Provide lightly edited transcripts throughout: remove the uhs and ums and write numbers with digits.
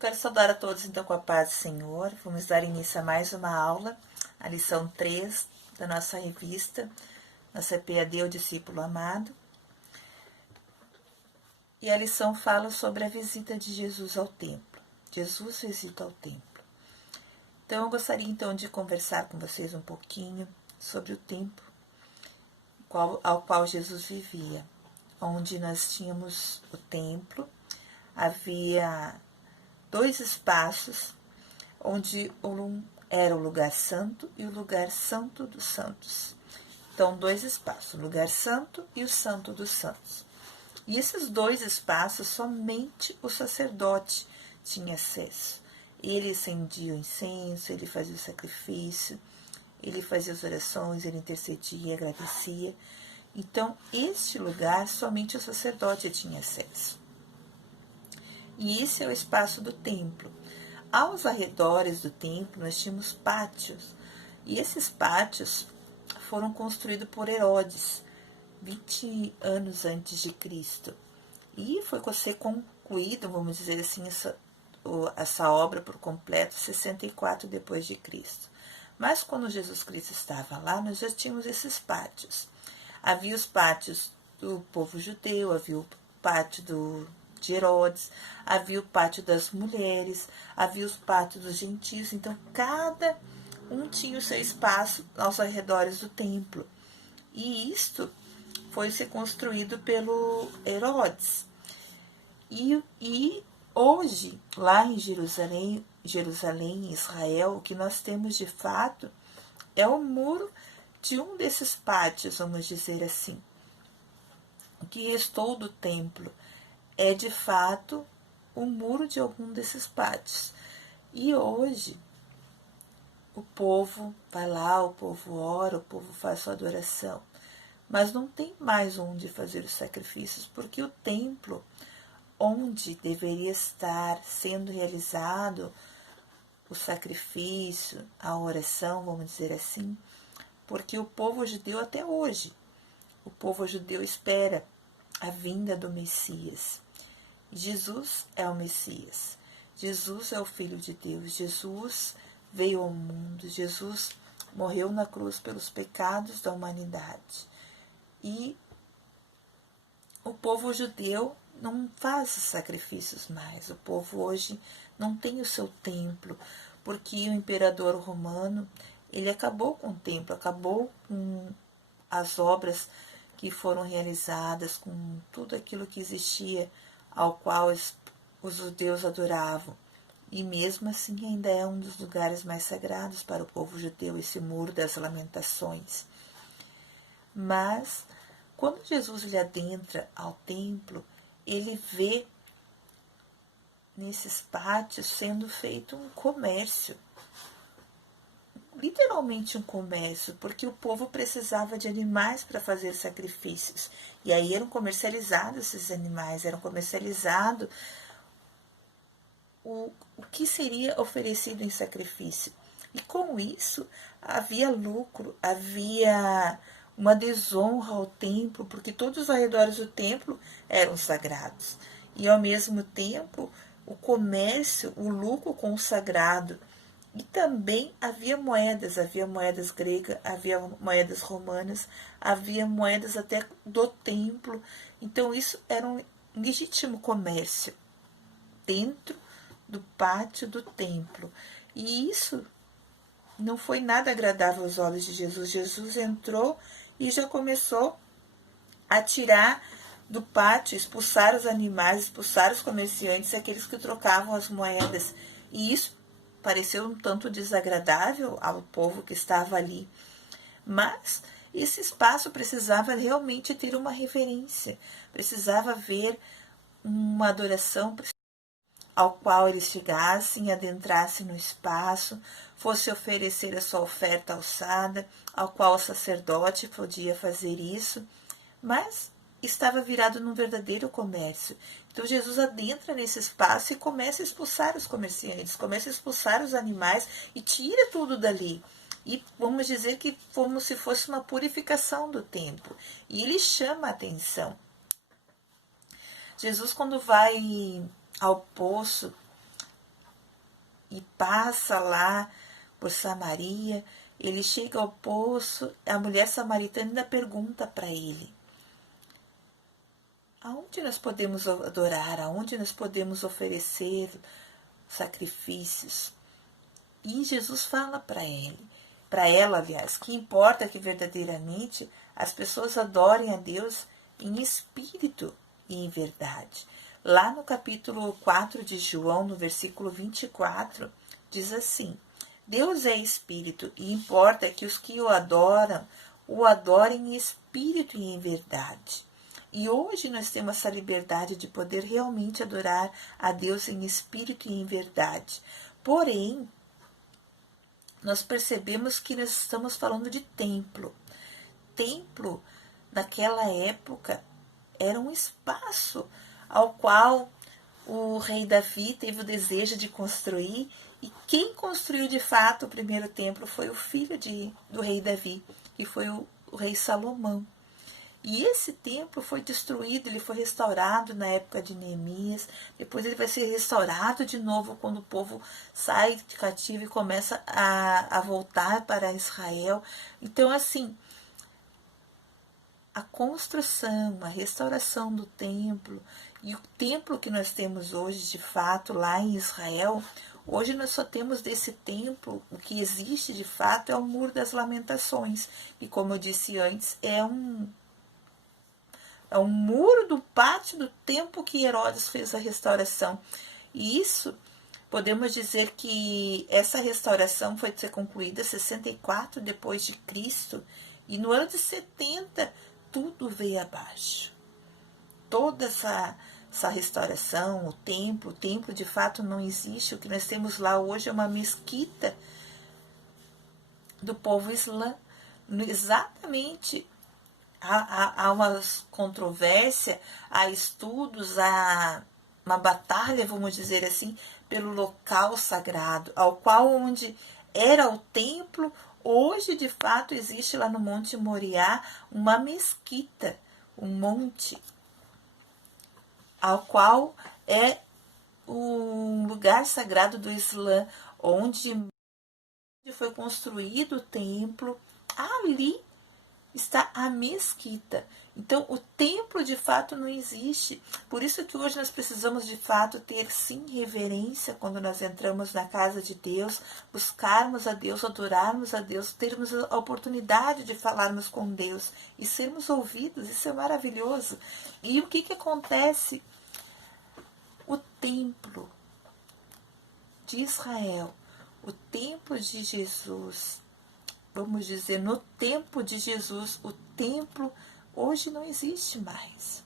Quero saudar a todos então com a paz do Senhor. Vamos dar início a mais uma aula, a lição 3 da nossa revista, nossa EPAD, o Discípulo Amado. E a lição fala sobre a visita de Jesus ao templo. Jesus visita ao templo. Então eu gostaria então de conversar com vocês um pouquinho sobre o templo ao qual Jesus vivia, onde nós tínhamos o templo, havia dois espaços, onde era o lugar santo e o lugar santo dos santos. Então, dois espaços, o lugar santo e o santo dos santos. E esses dois espaços, somente o sacerdote tinha acesso. Ele acendia o incenso, ele fazia o sacrifício, ele fazia as orações, ele intercedia, agradecia. Então, este lugar, somente o sacerdote tinha acesso. E esse é o espaço do templo. Aos arredores do templo, nós tínhamos pátios. E esses pátios foram construídos por Herodes, 20 anos antes de Cristo. E foi ser concluído, vamos dizer assim, essa obra por completo, 64 depois de Cristo. Mas quando Jesus Cristo estava lá, nós já tínhamos esses pátios. Havia os pátios do povo judeu, havia o pátio de Herodes, havia o pátio das mulheres, havia os pátios dos gentios. Então, cada um tinha o seu espaço aos arredores do templo. E isto foi ser construído pelo Herodes. E hoje, lá em Jerusalém, Israel, o que nós temos de fato é o muro de um desses pátios, vamos dizer assim. O que restou do templo é de fato o muro de algum desses pátios. E hoje o povo vai lá, o povo ora, o povo faz sua adoração, mas não tem mais onde fazer os sacrifícios, porque o templo, onde deveria estar sendo realizado o sacrifício, a oração, vamos dizer assim, porque o povo judeu até hoje, o povo judeu espera a vinda do Messias. Jesus é o Messias, Jesus é o Filho de Deus, Jesus veio ao mundo, Jesus morreu na cruz pelos pecados da humanidade. E o povo judeu não faz sacrifícios mais, o povo hoje não tem o seu templo, porque o imperador romano, ele acabou com o templo, acabou com as obras que foram realizadas, com tudo aquilo que existia, ao qual os judeus adoravam. E mesmo assim ainda é um dos lugares mais sagrados para o povo judeu, esse muro das lamentações. Mas, quando Jesus lhe adentra ao templo, ele vê nesses pátios sendo feito um comércio. Literalmente um comércio, porque o povo precisava de animais para fazer sacrifícios. E aí eram comercializados esses animais, eram comercializados o que seria oferecido em sacrifício. E com isso havia lucro, havia uma desonra ao templo, porque todos os arredores do templo eram sagrados. E ao mesmo tempo o comércio, o lucro com o sagrado. E também havia moedas gregas, havia moedas romanas, havia moedas até do templo. Então isso era um legítimo comércio dentro do pátio do templo. E isso não foi nada agradável aos olhos de Jesus. Jesus entrou e já começou a tirar do pátio, expulsar os animais, expulsar os comerciantes, aqueles que trocavam as moedas. E isso pareceu um tanto desagradável ao povo que estava ali. Mas esse espaço precisava realmente ter uma reverência, precisava haver uma adoração ao qual eles chegassem, adentrassem no espaço, fosse oferecer a sua oferta alçada, ao qual o sacerdote podia fazer isso, mas estava virado num verdadeiro comércio. Então Jesus adentra nesse espaço e começa a expulsar os comerciantes, começa a expulsar os animais e tira tudo dali. E vamos dizer que como se fosse uma purificação do templo. E ele chama a atenção. Jesus, quando vai ao poço e passa lá por Samaria. Ele chega ao poço, a mulher samaritana ainda pergunta para ele: aonde nós podemos adorar, aonde nós podemos oferecer sacrifícios? E Jesus fala para ela, aliás, que importa que verdadeiramente as pessoas adorem a Deus em espírito e em verdade. Lá no capítulo 4 de João, no versículo 24, diz assim: Deus é espírito e importa que os que o adorem em espírito e em verdade. E hoje nós temos essa liberdade de poder realmente adorar a Deus em espírito e em verdade. Porém, nós percebemos que nós estamos falando de templo. Templo, naquela época, era um espaço ao qual o rei Davi teve o desejo de construir, e quem construiu de fato o primeiro templo foi o filho do rei Davi, que foi o rei Salomão. E esse templo foi destruído, ele foi restaurado na época de Neemias, depois ele vai ser restaurado de novo quando o povo sai de cativo e começa a voltar para Israel. Então, assim, a construção, a restauração do templo e o templo que nós temos hoje, de fato, lá em Israel, hoje nós só temos desse templo, o que existe de fato é o Muro das Lamentações, e como eu disse antes, é um muro do pátio do tempo que Herodes fez a restauração. E isso, podemos dizer que essa restauração foi ser concluída em 64 depois de Cristo, e no ano de 70 tudo veio abaixo. Toda essa restauração, o templo de fato não existe. O que nós temos lá hoje é uma mesquita do povo islã. Exatamente. Há uma controvérsia, há estudos, há uma batalha, vamos dizer assim, pelo local sagrado, ao qual onde era o templo, hoje de fato existe lá no Monte Moriá uma mesquita, um monte, ao qual é um lugar sagrado do Islã, onde foi construído o templo. Ali está a mesquita. Então, o templo de fato não existe. Por isso que hoje nós precisamos de fato ter sim reverência quando nós entramos na casa de Deus, buscarmos a Deus, adorarmos a Deus, termos a oportunidade de falarmos com Deus e sermos ouvidos. Isso é maravilhoso. E o que acontece? O templo de Israel, o templo de Jesus, vamos dizer, no tempo de Jesus, o templo hoje não existe mais.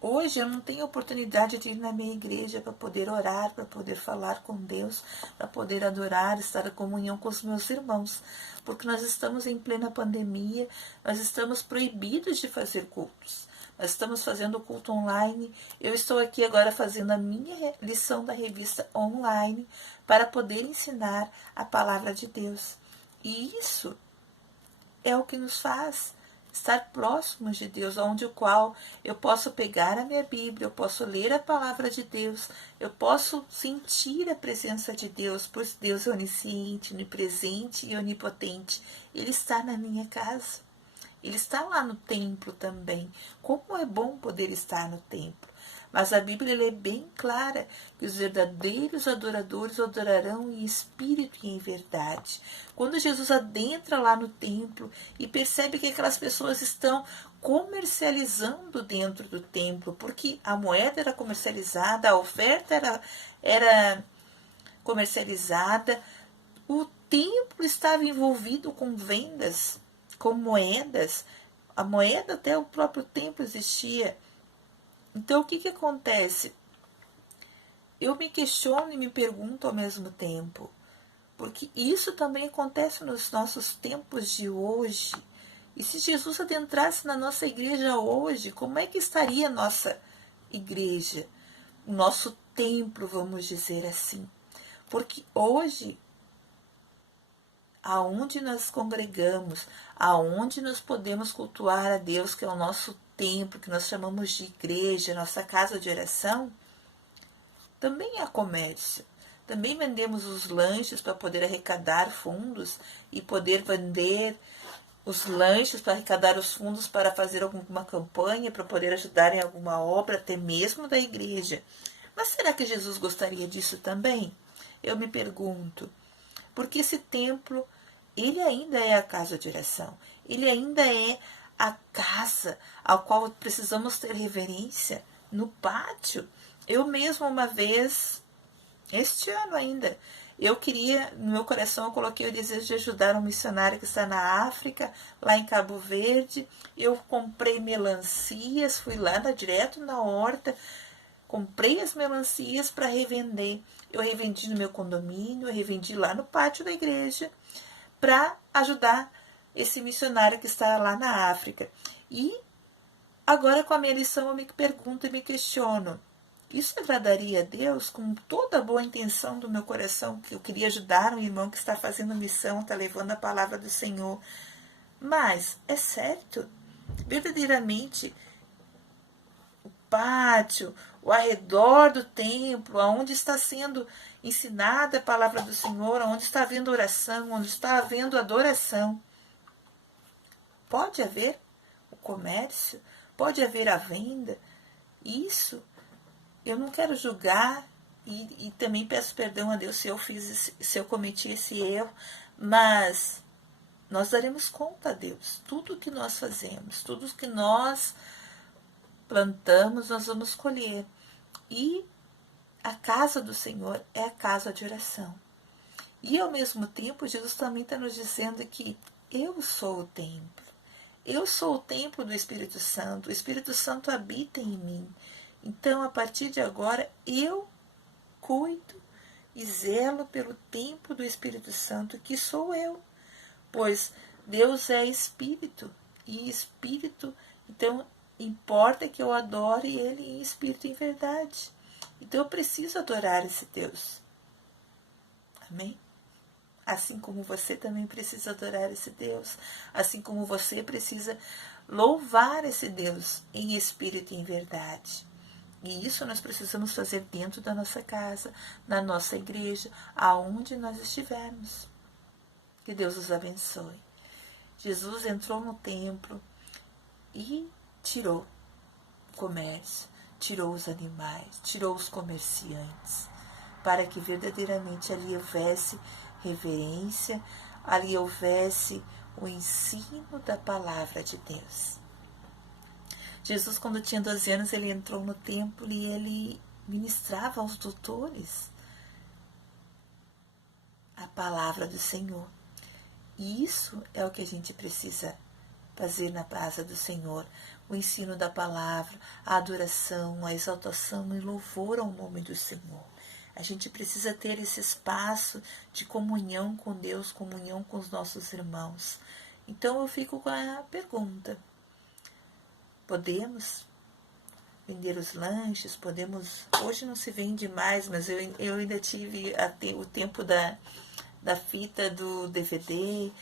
Hoje eu não tenho oportunidade de ir na minha igreja para poder orar, para poder falar com Deus, para poder adorar, estar em comunhão com os meus irmãos, porque nós estamos em plena pandemia, nós estamos proibidos de fazer cultos. Nós estamos fazendo culto online. Eu estou aqui agora fazendo a minha lição da revista online para poder ensinar a palavra de Deus. E isso é o que nos faz estar próximos de Deus, onde o qual eu posso pegar a minha Bíblia, eu posso ler a palavra de Deus, eu posso sentir a presença de Deus, pois Deus é onisciente, onipresente e onipotente. Ele está na minha casa. Ele está lá no templo também. Como é bom poder estar no templo. Mas a Bíblia é bem clara que os verdadeiros adoradores adorarão em espírito e em verdade. Quando Jesus adentra lá no templo e percebe que aquelas pessoas estão comercializando dentro do templo, porque a moeda era comercializada, a oferta era comercializada, o templo estava envolvido com vendas, com moedas, a moeda até o próprio templo existia. Então, o que acontece? Eu me questiono e me pergunto ao mesmo tempo, porque isso também acontece nos nossos tempos de hoje. E se Jesus adentrasse na nossa igreja hoje, como é que estaria a nossa igreja? O nosso templo, vamos dizer assim. Porque hoje, aonde nós congregamos, aonde nós podemos cultuar a Deus, que é o nosso templo, que nós chamamos de igreja, nossa casa de oração, também há comércio, também vendemos os lanches para poder arrecadar fundos e poder vender os lanches para arrecadar os fundos para fazer alguma campanha, para poder ajudar em alguma obra, até mesmo da igreja. Mas será que Jesus gostaria disso também? Eu me pergunto. Porque esse templo, ele ainda é a casa de oração. Ele ainda é a casa ao qual precisamos ter reverência no pátio. Eu mesma uma vez, este ano ainda, eu queria, no meu coração eu coloquei o desejo de ajudar um missionário que está na África, lá em Cabo Verde. Eu comprei melancias, fui lá direto na horta, comprei as melancias para revender. Eu revendi no meu condomínio, eu revendi lá no pátio da igreja para ajudar esse missionário que está lá na África. E agora com a minha lição eu me pergunto e me questiono. Isso agradaria a Deus com toda a boa intenção do meu coração, que eu queria ajudar um irmão que está fazendo missão, está levando a palavra do Senhor. Mas, é certo, verdadeiramente, o pátio, o arredor do templo, onde está sendo ensinada a palavra do Senhor, onde está havendo oração, onde está havendo adoração, pode haver o comércio, pode haver a venda. Isso eu não quero julgar e também peço perdão a Deus se eu cometi esse erro, mas nós daremos conta a Deus. Tudo que nós fazemos, tudo que nós plantamos, nós vamos colher. E a casa do Senhor é a casa de oração. E ao mesmo tempo, Jesus também está nos dizendo que eu sou o templo. Eu sou o templo do Espírito Santo. O Espírito Santo habita em mim. Então, a partir de agora, eu cuido e zelo pelo templo do Espírito Santo, que sou eu. Pois Deus é Espírito. E Espírito, então, importa que eu adore Ele em Espírito e em verdade. Então, eu preciso adorar esse Deus. Amém? Assim como você também precisa adorar esse Deus. Assim como você precisa louvar esse Deus em Espírito e em verdade. E isso nós precisamos fazer dentro da nossa casa, na nossa igreja, aonde nós estivermos. Que Deus os abençoe. Jesus entrou no templo e tirou o comércio, tirou os animais, tirou os comerciantes, para que verdadeiramente ali houvesse reverência, ali houvesse o ensino da palavra de Deus. Jesus, quando tinha 12 anos, ele entrou no templo e ele ministrava aos doutores a palavra do Senhor. E isso é o que a gente precisa fazer na casa do Senhor. O ensino da palavra, a adoração, a exaltação e louvor ao nome do Senhor. A gente precisa ter esse espaço de comunhão com Deus, comunhão com os nossos irmãos. Então eu fico com a pergunta. Podemos vender os lanches, podemos... Hoje não se vende mais, mas eu ainda tive o tempo da fita do DVD,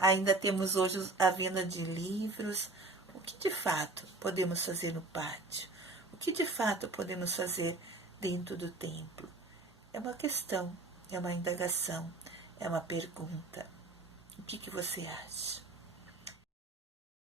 ainda temos hoje a venda de livros. O que de fato podemos fazer no pátio? O que de fato podemos fazer dentro do templo? É uma questão, é uma indagação, é uma pergunta. O que você acha?